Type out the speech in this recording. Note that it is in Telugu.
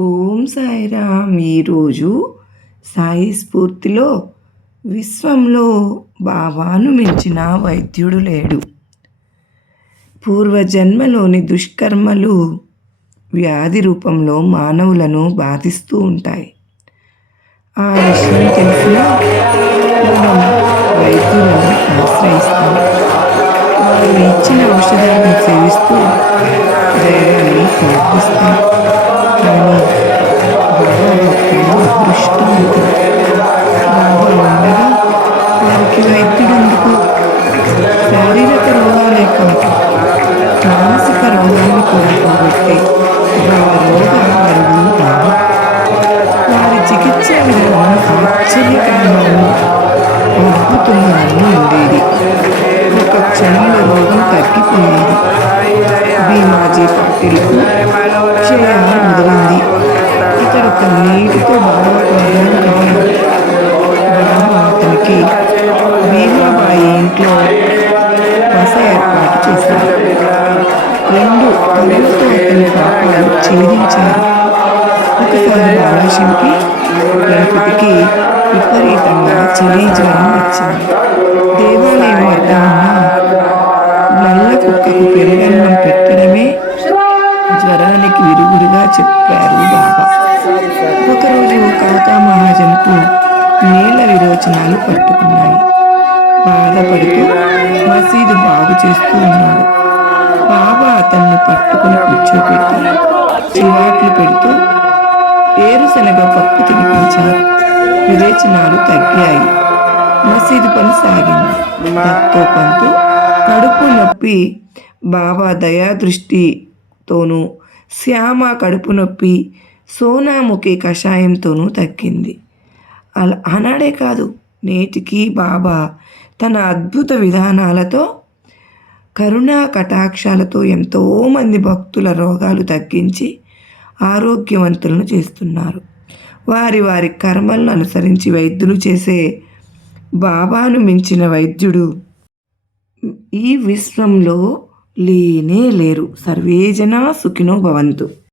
ఓం సాయిరామ్. ఈరోజు సాయి స్ఫూర్తిలో విశ్వంలో బాబాను మించిన వైద్యుడు లేడు. పూర్వజన్మలోని దుష్కర్మలు వ్యాధి రూపంలో మానవులను బాధిస్తూ ఉంటాయి. ఆ విషయం తెలిసినా మనం వైద్యులను ఆశ్రయిస్తాం. వారు ఇచ్చిన ఔషధాలను సేవిస్తూ దైవాన్ని ప్రార్థిస్తాం. కానీ బాబా అదృష్టవంతుడు. బాబా ఉండగా వారికి వైద్యుడు ఎందుకు? శారీరక రోగాలే కాదు, మానసిక రోగాన్ని కూడా పోగొట్టే రోగ అరువు బాబా. వారి చికిత్స విధానం ఆశ్చర్యకరమైన అద్భుతంగానే ఉండేది. ఒక క్షణంలో రోగం తగ్గిపోయేది. భీమాజీ పాటిల్కు క్షయం మొదలైంది. ఇతడు కన్నీటితో బాబా అతనికి భీమాబాయి ఇంట్లో బస ఏర్పాటు చేశారు. 2 తలలతో అతని పాపాలు ఛేదించారు. ఒకసారి బాలశింకి గణపతికి విపరీతంగా చలి జ్వరం వచ్చింది. దేవాలయం వద్ద ఉన్న నల్ల కుక్కకు పెరుగన్నం పెట్టడమే జ్వరానికి విరుగుడుగా చెప్పారు బాబా. ఒకరోజు కాకా మహాజన్కు నేల విరోచనాలు పట్టుకున్నాయి. బాధపడుతూ మసీదు బాగు చేస్తూ ఉన్నాడు. బాబా అతన్ని పట్టుకుని కూర్చోబెట్టి చివాట్లు పెడుతూ ఏరుశనగ పప్పు తినిపించారు. విరేచనాలు తగ్గాయి. మసీదు పని సాగింది. ఎంతో కొంత కడుపు నొప్పి బాబా దయాదృష్టితోనూ, శ్యామ కడుపు నొప్పి సోనాముఖి కషాయంతోనూ తగ్గింది. ఆనాడే కాదు, నేటికి బాబా తన అద్భుత విధానాలతో, కరుణా కటాక్షాలతో ఎంతోమంది భక్తుల రోగాలు తగ్గించి ఆరోగ్యవంతులను చేస్తున్నారు. వారి వారి కర్మలను అనుసరించి వైద్యులు చేసే బాబాను మించిన వైద్యుడు ఈ విశ్వంలో లేనే లేరు. సర్వేజన సుఖినో భవంతు.